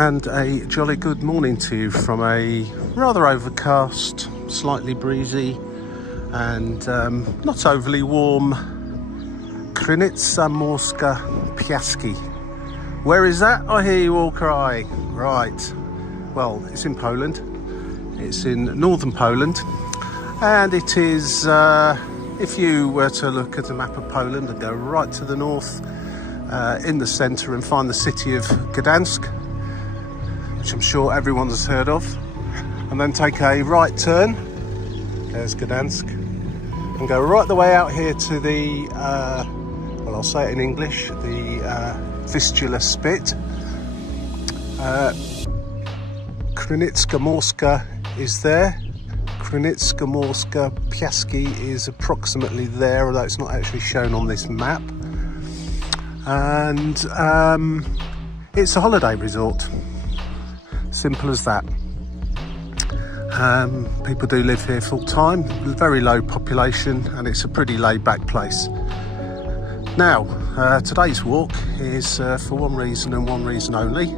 And a jolly good morning to you from a rather overcast, slightly breezy and not overly warm Krynica Morska Piaski. Where is that? I hear you all crying. Right, well, it's in Poland. It's in northern Poland, and it is, if you were to look at a map of Poland and go right to the north in the centre and find the city of Gdańsk, which I'm sure everyone has heard of, and then take a right turn, there's Gdańsk, and go right the way out here to the, well, I'll say it in English, the Vistula Spit. Krynica Morska is there. Krynica Morska Piaski is approximately there, although it's not actually shown on this map. And it's a holiday resort. Simple as that. People do live here full time, very low population, and it's a pretty laid back place. Now, today's walk is for one reason and one reason only.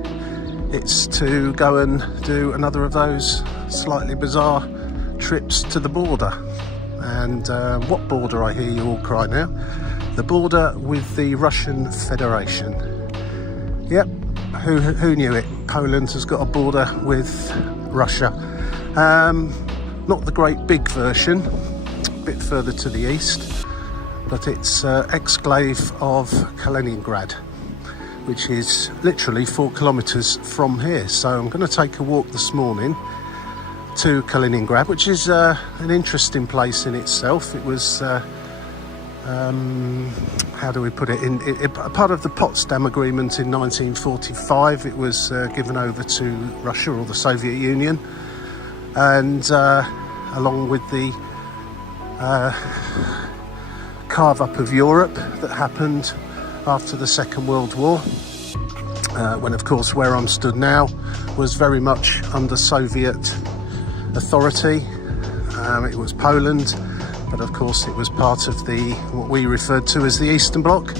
It's to go and do another of those slightly bizarre trips to the border. And what border, I hear you all cry now? The border with the Russian Federation. Yep, who knew it? Poland has got a border with Russia. Not the great big version, a bit further to the east, but it's exclave of Kaliningrad, which is literally 4 kilometres from here. So I'm going to take a walk this morning to Kaliningrad, which is an interesting place in itself. It was, how do we put it, part of the Potsdam Agreement in 1945. It was given over to Russia or the Soviet Union, and along with the carve up of Europe that happened after the Second World War, when of course where I'm stood now was very much under Soviet authority. It was Poland, but of course it was part of the what we referred to as the Eastern Bloc.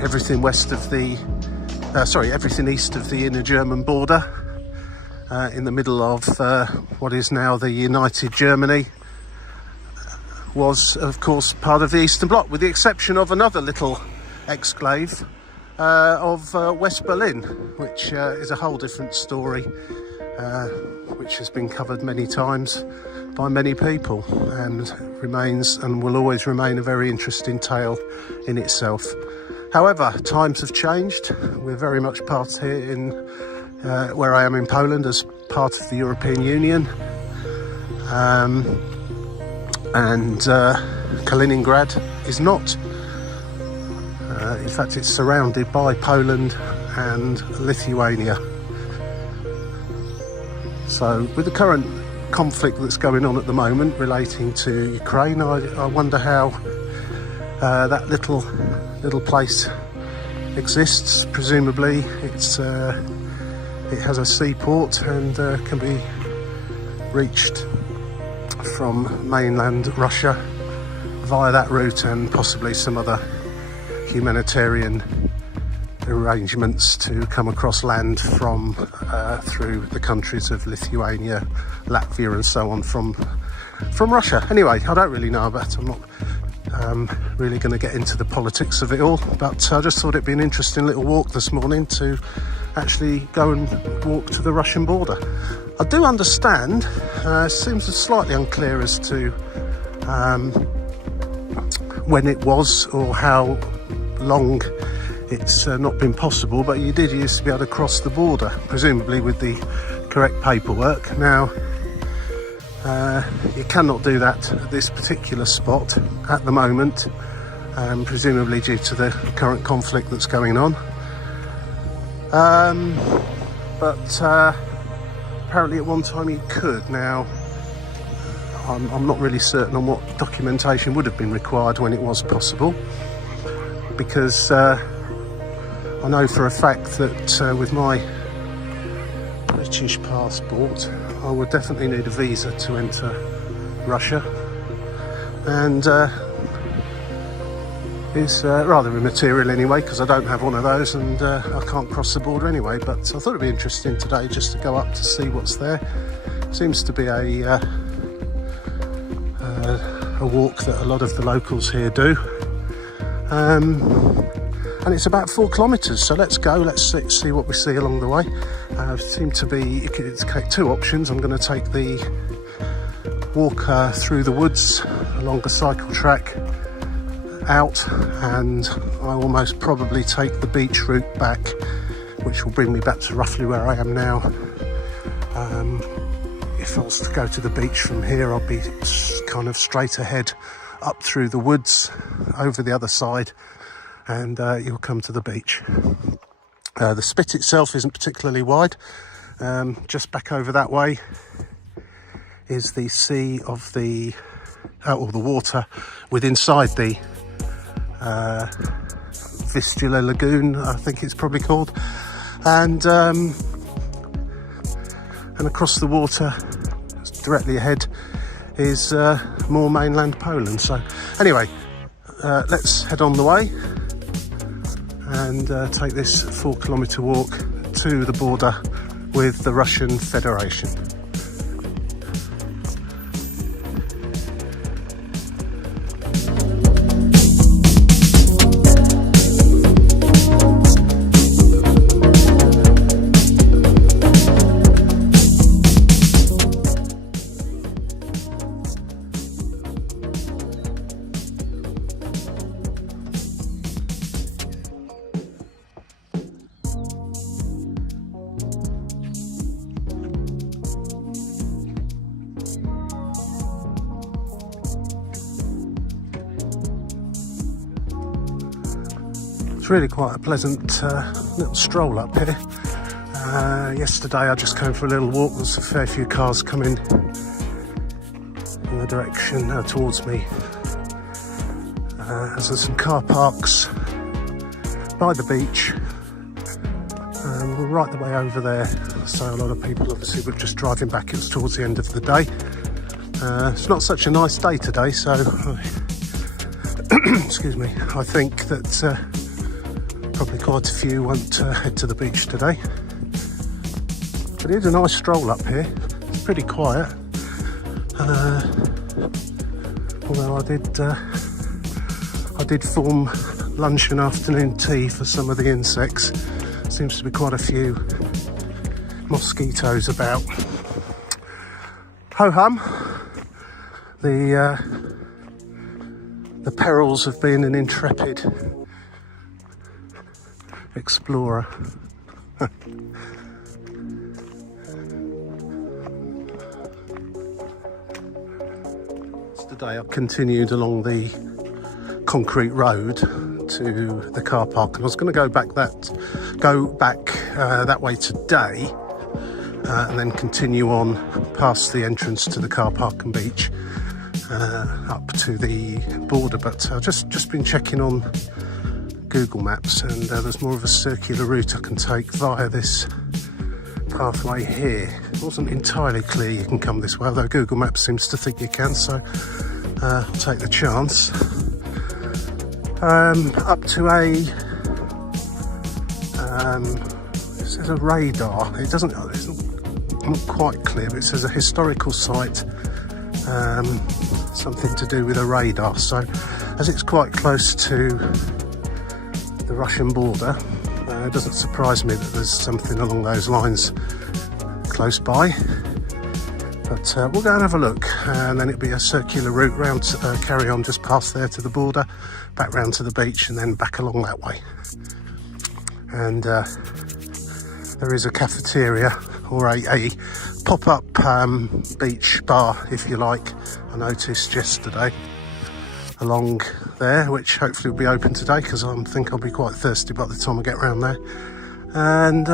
Everything west of the everything east of the inner German border, in the middle of what is now the United Germany, was of course part of the Eastern Bloc, with the exception of another little exclave of West Berlin, which is a whole different story, which has been covered many times by many people and remains and will always remain a very interesting tale in itself. However, times have changed. We're very much part here in where I am in Poland as part of the European Union, and Kaliningrad is not. In fact, it's surrounded by Poland and Lithuania. So with the current conflict that's going on at the moment relating to Ukraine, I wonder how that little place exists. Presumably it has a seaport and can be reached from mainland Russia via that route, and possibly some other humanitarian arrangements to come across land from through the countries of Lithuania, Latvia and so on from Russia. Anyway, I don't really know about it. I'm not really going to get into the politics of it all, but I just thought it'd be an interesting little walk this morning to actually go and walk to the Russian border. I do understand, seems slightly unclear as to when it was or how long it's not been possible, but you did used to be able to cross the border, presumably with the correct paperwork. Now, you cannot do that at this particular spot at the moment, presumably due to the current conflict that's going on. But apparently at one time you could. Now, I'm not really certain on what documentation would have been required when it was possible, because I know for a fact that with my British passport I would definitely need a visa to enter Russia, and is rather immaterial anyway, because I don't have one of those and I can't cross the border anyway. But I thought it'd be interesting today just to go up to see what's there. Seems to be a walk that a lot of the locals here do, and it's about 4 kilometres. So let's go. Let's see what we see along the way. Seem to be it's 2 options. I'm going to take the walk through the woods along the cycle track out, and I will most probably take the beach route back, which will bring me back to roughly where I am now. If I was to go to the beach from here, I'll be kind of straight ahead up through the woods over the other side, and you'll come to the beach. The spit itself isn't particularly wide. Just back over that way is the sea of the or the water within inside the Vistula Lagoon, I think it's probably called, and across the water directly ahead is more mainland Poland. So anyway, let's head on the way and take this 4-kilometre walk to the border with the Russian Federation. It's really quite a pleasant little stroll up here. Yesterday I just came for a little walk. There's a fair few cars coming in the direction towards me. As there's some car parks by the beach. We're right the way over there, so a lot of people obviously were just driving back. It was towards the end of the day. It's not such a nice day today, so excuse me, I think that probably quite a few won't head to the beach today. But it's a nice stroll up here. It's pretty quiet. Although I did form lunch and afternoon tea for some of the insects. Seems to be quite a few mosquitoes about. Ho hum. The perils of being an intrepid explorer. Today I continued along the concrete road to the car park, and I was going to go back that way today, and then continue on past the entrance to the car park and beach up to the border. But I've just been checking on Google Maps, and there's more of a circular route I can take via this pathway here. It wasn't entirely clear you can come this way, although Google Maps seems to think you can, so I'll take the chance. Up to it says a radar. It's not quite clear, but it says a historical site, something to do with a radar. So as it's quite close to the Russian border, it doesn't surprise me that there's something along those lines close by. But we'll go and have a look, and then it'll be a circular route round, carry on just past there to the border, back round to the beach, and then back along that way. And there is a cafeteria, or a pop-up beach bar, if you like, I noticed yesterday along there, which hopefully will be open today, because I think I'll be quite thirsty by the time I get round there, and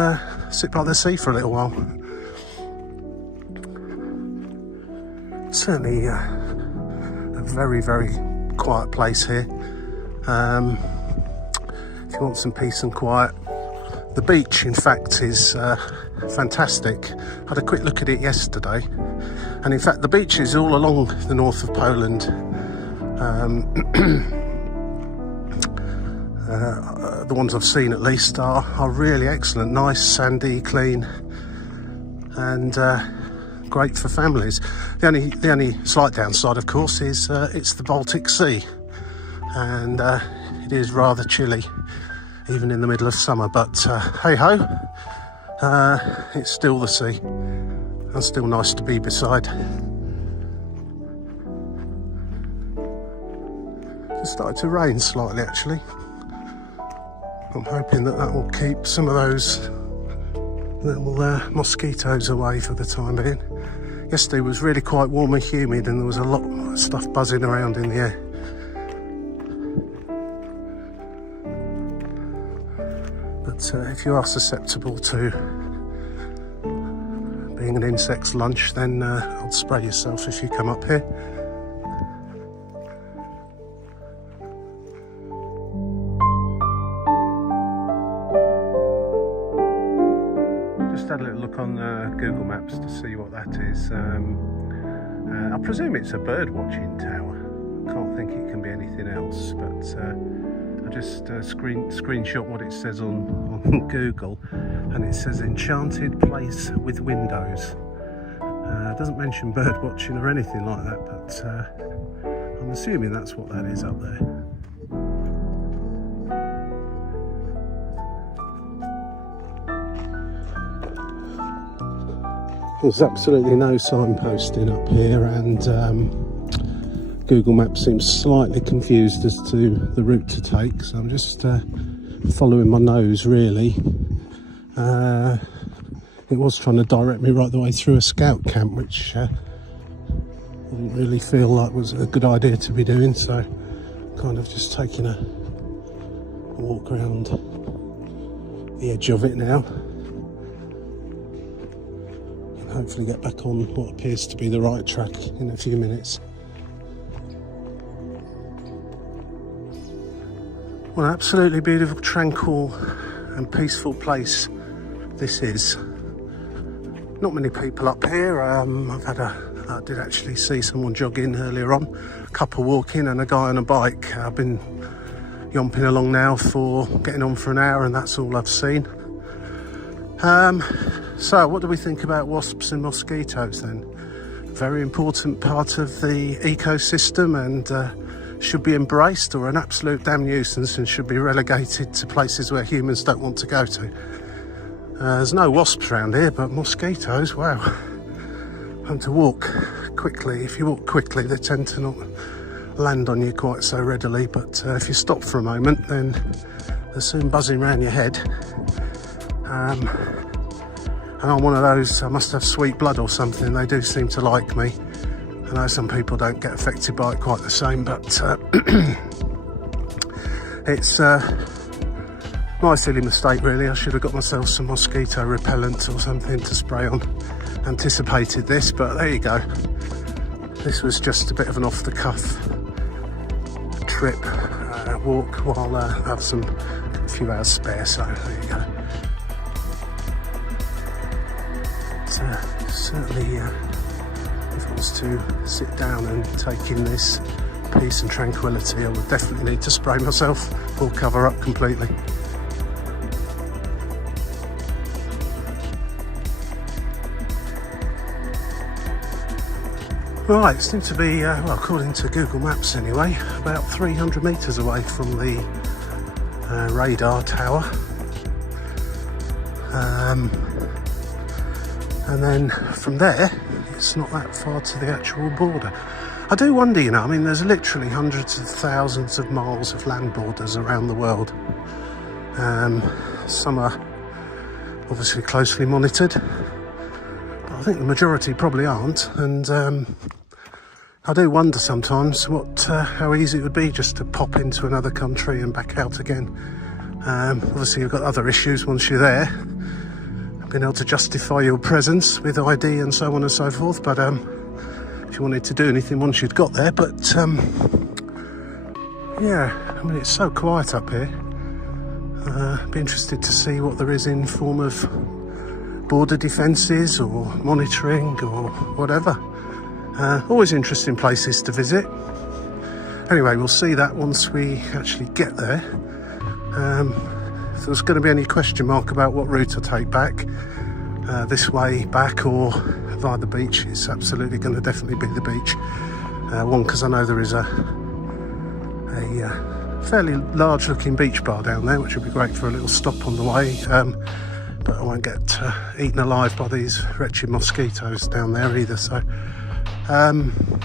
sit by the sea for a little while. Certainly a very, very quiet place here. If you want some peace and quiet, the beach in fact is fantastic. I had a quick look at it yesterday, and in fact the beach is all along the north of Poland. the ones I've seen at least, are really excellent. Nice, sandy, clean, and great for families. The only slight downside, of course, is it's the Baltic Sea, and it is rather chilly even in the middle of summer, but hey ho, it's still the sea and still nice to be beside. It started to rain slightly actually. I'm hoping that will keep some of those little mosquitoes away for the time being. Yesterday was really quite warm and humid, and there was a lot of stuff buzzing around in the air. But if you are susceptible to being an insect's lunch, then I'll spray yourself if you come up here. Just had a little look on Google Maps to see what that is. I presume it's a bird watching tower. Can't think it can be anything else, but I just screenshot what it says on Google, and it says enchanted place with windows. It doesn't mention bird watching or anything like that, but I'm assuming that's what that is up there. There's absolutely no signposting up here, and Google Maps seems slightly confused as to the route to take, so I'm just following my nose really. It was trying to direct me right the way through a scout camp, which I didn't really feel like was a good idea to be doing, so kind of just taking a walk around the edge of it now. Hopefully get back on what appears to be the right track in a few minutes. Well, absolutely beautiful, tranquil and peaceful place this is. Not many people up here. I did actually see someone jogging earlier on, a couple walking and a guy on a bike. I've been yomping along now for getting on for an hour, and that's all I've seen. So what do we think about wasps and mosquitoes then? Very important part of the ecosystem, and should be embraced, or an absolute damn nuisance and should be relegated to places where humans don't want to go to. There's no wasps around here, but mosquitoes, wow. And to walk quickly, if you walk quickly they tend to not land on you quite so readily, but if you stop for a moment then they're soon buzzing around your head. And I'm one of those, I must have sweet blood or something, they do seem to like me. I know some people don't get affected by it quite the same, but it's my silly mistake really. I should have got myself some mosquito repellent or something to spray on. Anticipated this, but there you go. This was just a bit of an off-the-cuff trip, walk, while I have a few hours spare, so there you go. Certainly if I was to sit down and take in this peace and tranquility, I would definitely need to spray myself or cover up completely. Right, it seems to be, well, according to Google Maps anyway, about 300 metres away from the radar tower. And then from there, it's not that far to the actual border. I do wonder, you know, I mean, there's literally hundreds of thousands of miles of land borders around the world. Some are obviously closely monitored, but I think the majority probably aren't. And I do wonder sometimes how easy it would be just to pop into another country and back out again. Obviously, you've got other issues once you're there, being able to justify your presence with ID and so on and so forth, but if you wanted to do anything once you'd got there. But yeah, I mean, it's so quiet up here. Be interested to see what there is in form of border defences or monitoring or whatever. Always interesting places to visit. Anyway, we'll see that once we actually get there. If there's going to be any question mark about what route I take back, this way back or via the beach, it's absolutely going to definitely be the beach. One, because I know there is a fairly large looking beach bar down there, which would be great for a little stop on the way, but I won't get eaten alive by these wretched mosquitoes down there either. So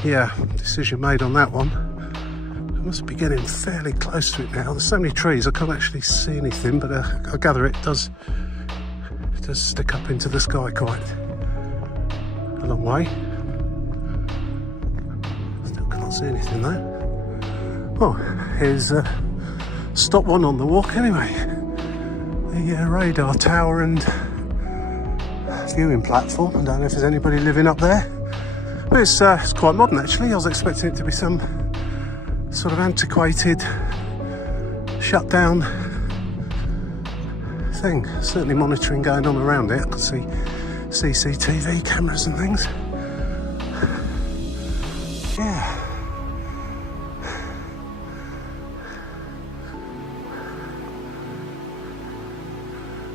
yeah, decision made on that one. I must be getting fairly close to it now. There's so many trees I can't actually see anything, but I gather it does stick up into the sky quite a long way. Still can't see anything though. Well, here's stop one on the walk anyway. The radar tower and viewing platform. I don't know if there's anybody living up there, but it's quite modern actually. I was expecting it to be some sort of antiquated, shut down thing. Certainly monitoring going on around it. I can see CCTV cameras and things. Yeah.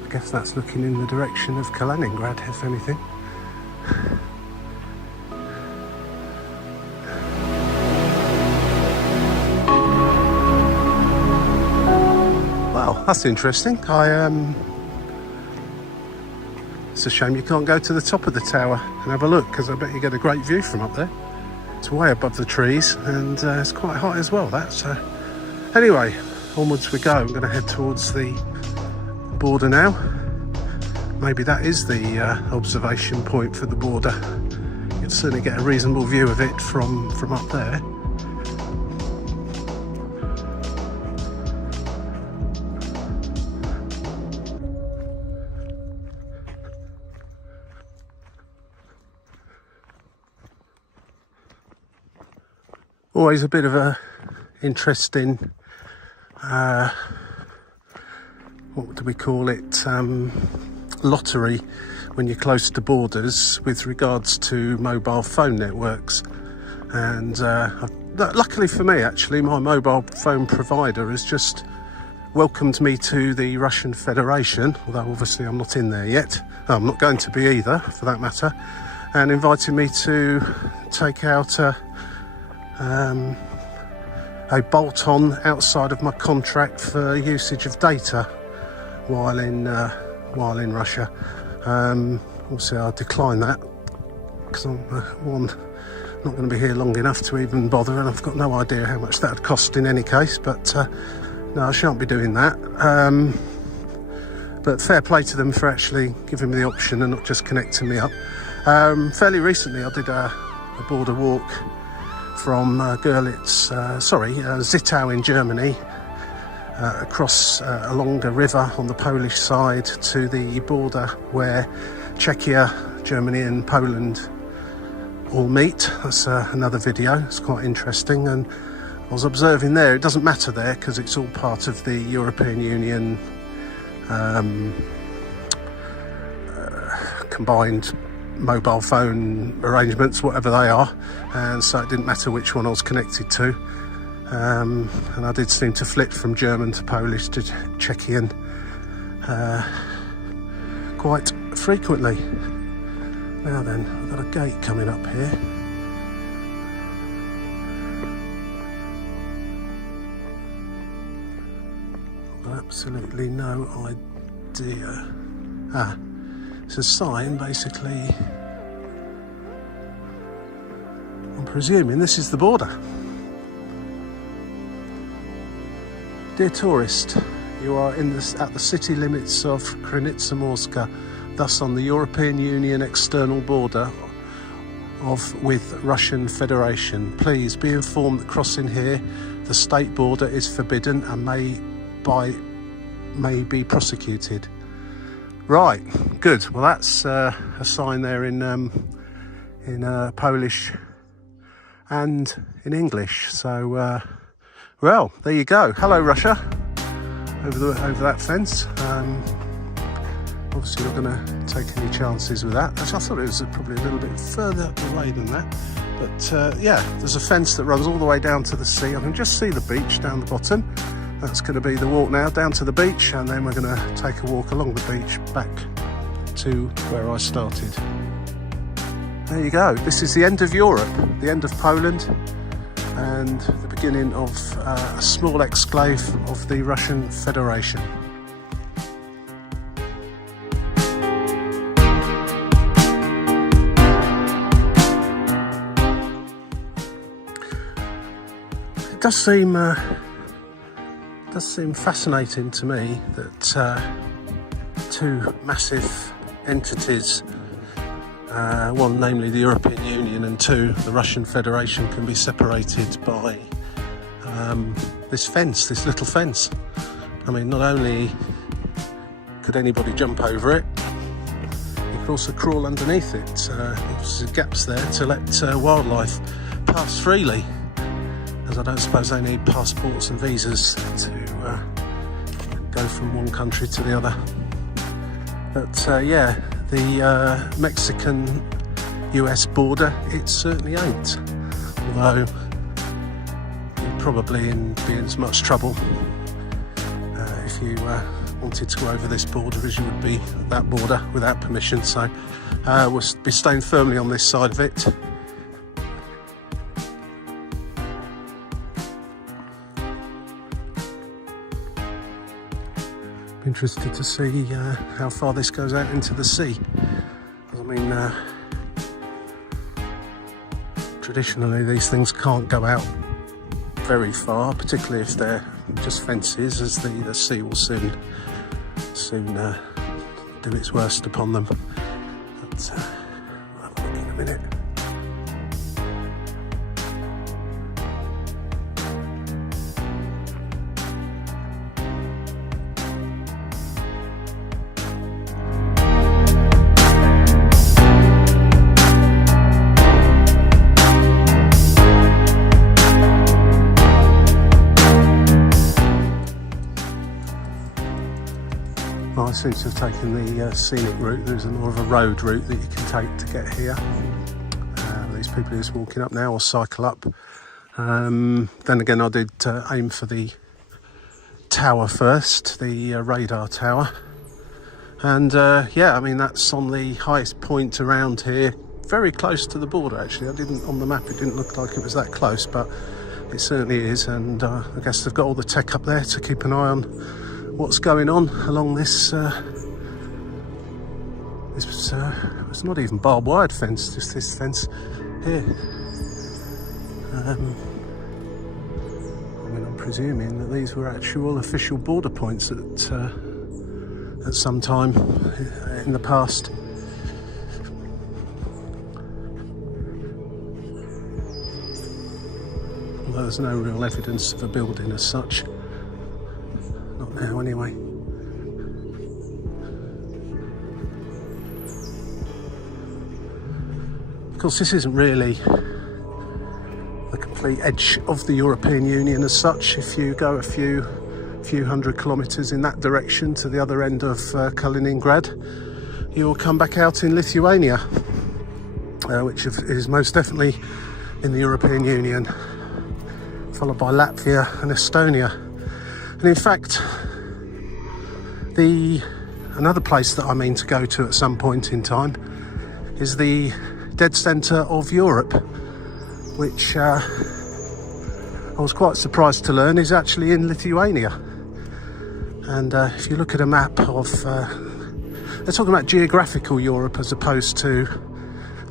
I guess that's looking in the direction of Kaliningrad, if anything. Wow, that's interesting. It's a shame you can't go to the top of the tower and have a look, because I bet you get a great view from up there. It's way above the trees and it's quite high as well, that. So anyway, onwards we go. I'm going to head towards the border now. Maybe that is the observation point for the border. You can certainly get a reasonable view of it from up there. Always a bit of a interesting, what do we call it, lottery when you're close to borders with regards to mobile phone networks. And luckily for me actually, my mobile phone provider has just welcomed me to the Russian Federation, although obviously I'm not in there yet. I'm not going to be either for that matter, and invited me to take out a bolt-on outside of my contract for usage of data while in Russia. Obviously I'll decline that because I'm one, not going to be here long enough to even bother, and I've got no idea how much that would cost in any case, but no, I shan't be doing that. But fair play to them for actually giving me the option and not just connecting me up. Fairly recently I did a border walk from Zittau in Germany, across along a river on the Polish side to the border where Czechia, Germany and Poland all meet. That's another video. It's quite interesting, and I was observing there. It doesn't matter there because it's all part of the European Union combined mobile phone arrangements, whatever they are, and so it didn't matter which one I was connected to, and I did seem to flit from German to Polish to Czechian quite frequently. Now then, I've got a gate coming up here. I've got absolutely no idea. It's a sign, basically. I'm presuming this is the border. Dear tourist, you are at the city limits of Krynica Morska, thus on the European Union external border with Russian Federation. Please be informed that crossing here, the state border, is forbidden and may be prosecuted. Right, good. Well, that's a sign there in Polish and in English. So, well, there you go. Hello, Russia. Over that fence. Obviously, not going to take any chances with that. Actually, I thought it was probably a little bit further away than that. But yeah, there's a fence that runs all the way down to the sea. I can just see the beach down the bottom. that's going to be the walk now down to the beach, and then we're going to take a walk along the beach back to where I started. There you go. This is the end of Europe, the end of Poland, and the beginning of a small exclave of the Russian Federation. It does seem fascinating to me that two massive entities, one namely the European Union, and two the Russian Federation, can be separated by this fence, this little fence. I mean, not only could anybody jump over it, you could also crawl underneath it. There's gaps there to let wildlife pass freely, as I don't suppose they need passports and visas to go from one country to the other. But yeah, the Mexican-US border, it certainly ain't. Although you'd probably be in as much trouble if you wanted to go over this border as you would be that border without permission. So we'll be staying firmly on this side of it. Interested to see how far this goes out into the sea. I mean, traditionally these things can't go out very far, particularly if they're just fences, as the sea will soon do its worst upon them. But we'll have a look in a minute. I seem to have taken the scenic route. There's more of a road route that you can take to get here. These people are just walking up now, or cycle up. Then again, I did aim for the tower first, the radar tower. And yeah, I mean, that's on the highest point around here, very close to the border actually. On the map it didn't look like it was that close, but it certainly is. And I guess they've got all the tech up there to keep an eye on what's going on along this it's not even barbed wire fence, just this fence here. I mean, I'm presuming that these were actual official border points at some time in the past. Although there's no real evidence of a building as such. Not now, anyway. Of course, this isn't really the complete edge of the European Union as such. If you go a few hundred kilometres in that direction to the other end of Kaliningrad, you'll come back out in Lithuania, which is most definitely in the European Union, followed by Latvia and Estonia. And in fact, another place that I mean to go to at some point in time is the dead centre of Europe, which I was quite surprised to learn is actually in Lithuania. And if you look at a map of, they're talking about geographical Europe as opposed to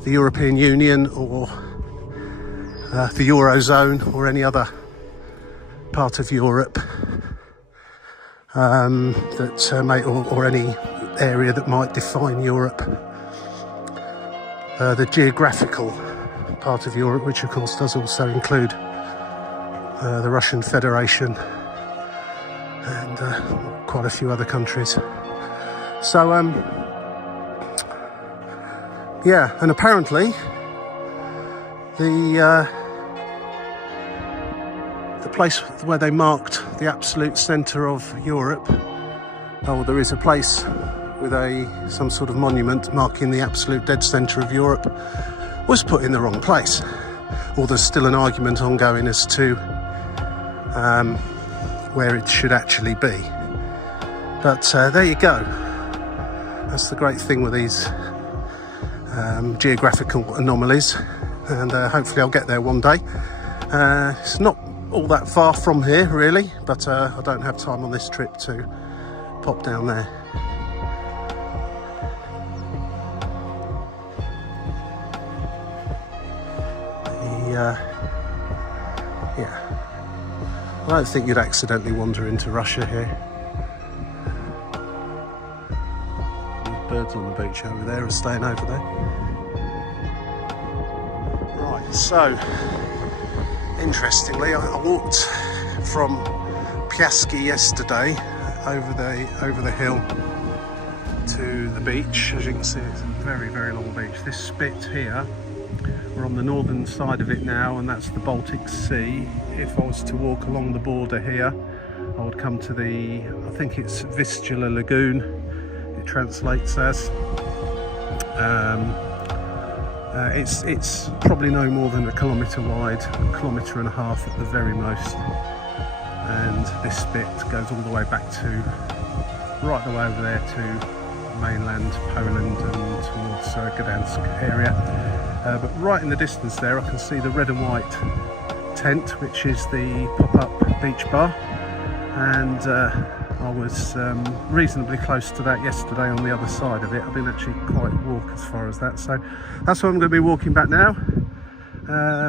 the European Union or the Eurozone or any other part of Europe. Or any area that might define Europe. The geographical part of Europe, which of course does also include the Russian Federation and quite a few other countries. So yeah, and apparently the place where they marked the absolute centre of Europe, there is a place with some sort of monument marking the absolute dead centre of Europe, was put in the wrong place. Or there's still an argument ongoing as to where it should actually be. But there you go. That's the great thing with these geographical anomalies, and hopefully I'll get there one day. It's not all that far from here really, but I don't have time on this trip to pop down there. Yeah, I don't think you'd accidentally wander into Russia here. There's birds on the beach over there are staying over there. Right, so interestingly, I walked from Piaski yesterday over the hill to the beach. As you can see, it's a very, very long beach. This spit here, we're on the northern side of it now, and that's the Baltic Sea. If I was to walk along the border here, I would come to the, I think it's Vistula Lagoon, it translates as. It's probably no more than a kilometre wide, a kilometre and a half at the very most. And this spit goes all the way back to, right the way over there to mainland Poland and towards Gdańsk area. But right in the distance there I can see the red and white tent, which is the pop-up beach bar, and I was reasonably close to that yesterday on the other side of it. I didn't actually quite walk as far as that, so that's where I'm going to be walking back now,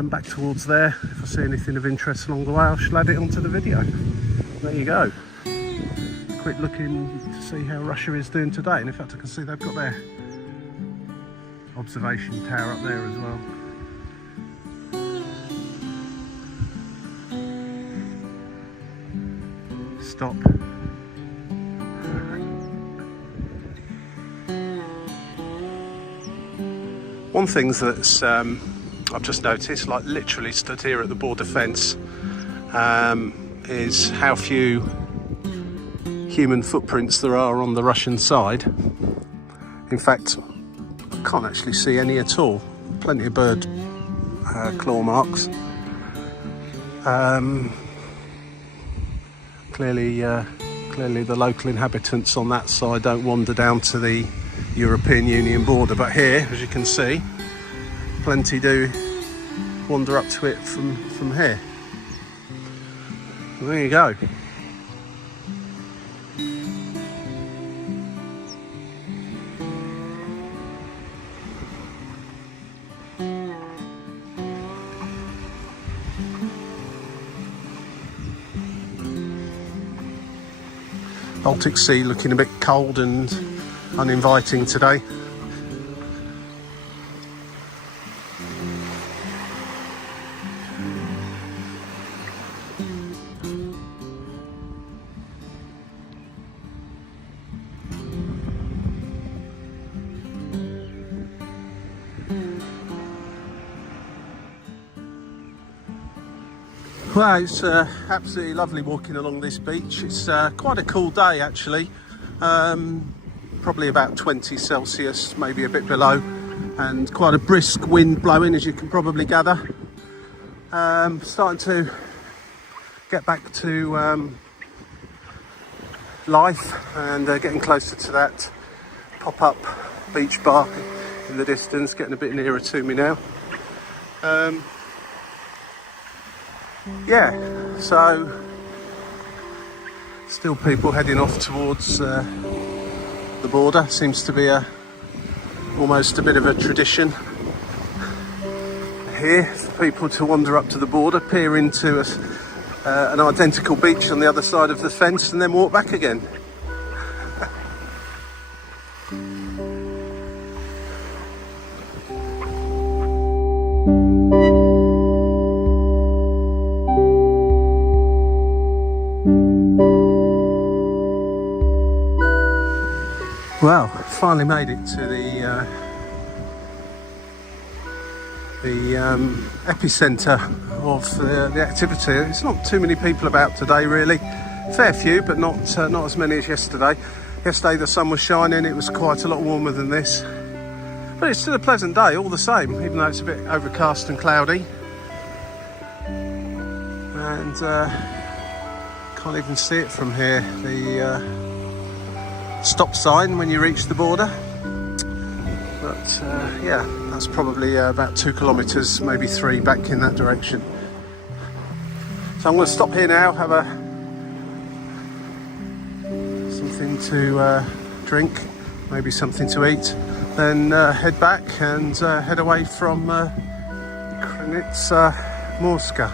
back towards there. If I see anything of interest along the way, I shall add it onto the video. There you go. Quick looking to see how Russia is doing today, and in fact I can see they've got their observation tower up there as well. Stop. One thing that's I've just noticed, like literally stood here at the border fence, is how few human footprints there are on the Russian side. In fact, I can't actually see any at all. Plenty of bird claw marks. Clearly the local inhabitants on that side don't wander down to the European Union border, but here, as you can see, plenty do wander up to it from here. There you go. Baltic Sea looking a bit cold and uninviting today. Well, it's absolutely lovely walking along this beach. It's quite a cool day actually, probably about 20 Celsius, maybe a bit below, and quite a brisk wind blowing, as you can probably gather. Starting to get back to life, and getting closer to that pop-up beach bar in the distance, getting a bit nearer to me now. Yeah, so still people heading off towards the border. Seems to be almost a bit of a tradition here for people to wander up to the border, peer into an identical beach on the other side of the fence, and then walk back again. Well, finally made it to the epicentre of the activity. It's not too many people about today really, fair few, but not as many as yesterday. Yesterday the sun was shining, it was quite a lot warmer than this, but it's still a pleasant day all the same, even though it's a bit overcast and cloudy. And can't even see it from here, the stop sign when you reach the border. But yeah, that's probably about 2 kilometres, maybe 3 back in that direction. So I'm going to stop here now, have something to drink, maybe something to eat, then head back and head away from Krynica Morska,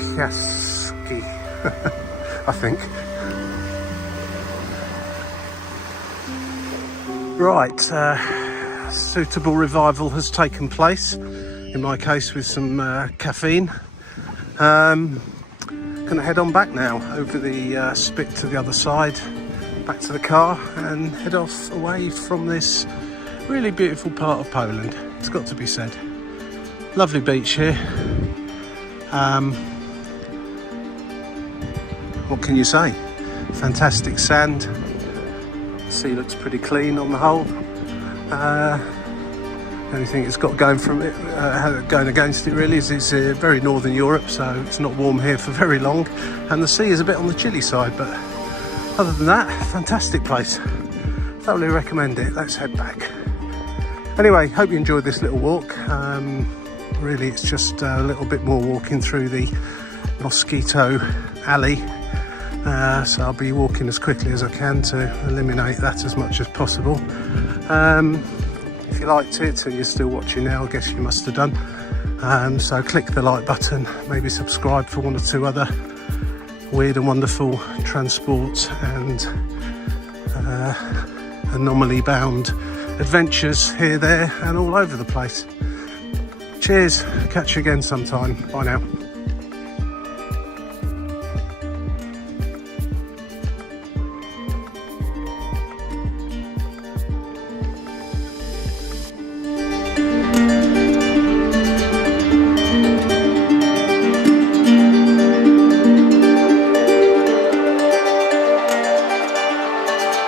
Piaski, I think. Right, suitable revival has taken place, in my case with some caffeine. Gonna head on back now over the spit to the other side, back to the car, and head off away from this really beautiful part of Poland. It's got to be said. Lovely beach here. What can you say? Fantastic sand. The sea looks pretty clean on the whole. The only thing it's got going from it, going against it really, is it's very northern Europe, so it's not warm here for very long, and the sea is a bit on the chilly side, but other than that, fantastic place. Totally recommend it. Let's head back. Anyway, hope you enjoyed this little walk. Really, it's just a little bit more walking through the mosquito alley, so I'll be walking as quickly as I can to eliminate that as much as possible. If you liked it and you're still watching now, I guess you must have done. So click the like button, maybe subscribe for 1 or 2 other weird and wonderful transport and anomaly bound adventures here, there and all over the place. Cheers, catch you again sometime. Bye now.